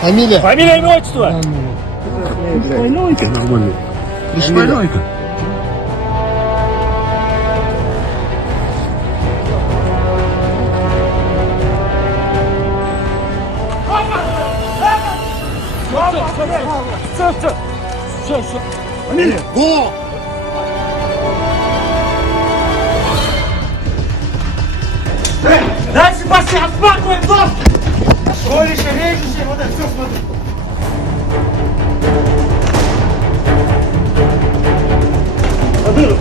Фамилия? Фамилия, имя, отчество? Нормально. Фамилия? Все. Фамилия? Во! Дальше пошли, отсматриваем дом! Колющий, режущий, вот это все смотри. Кадыров!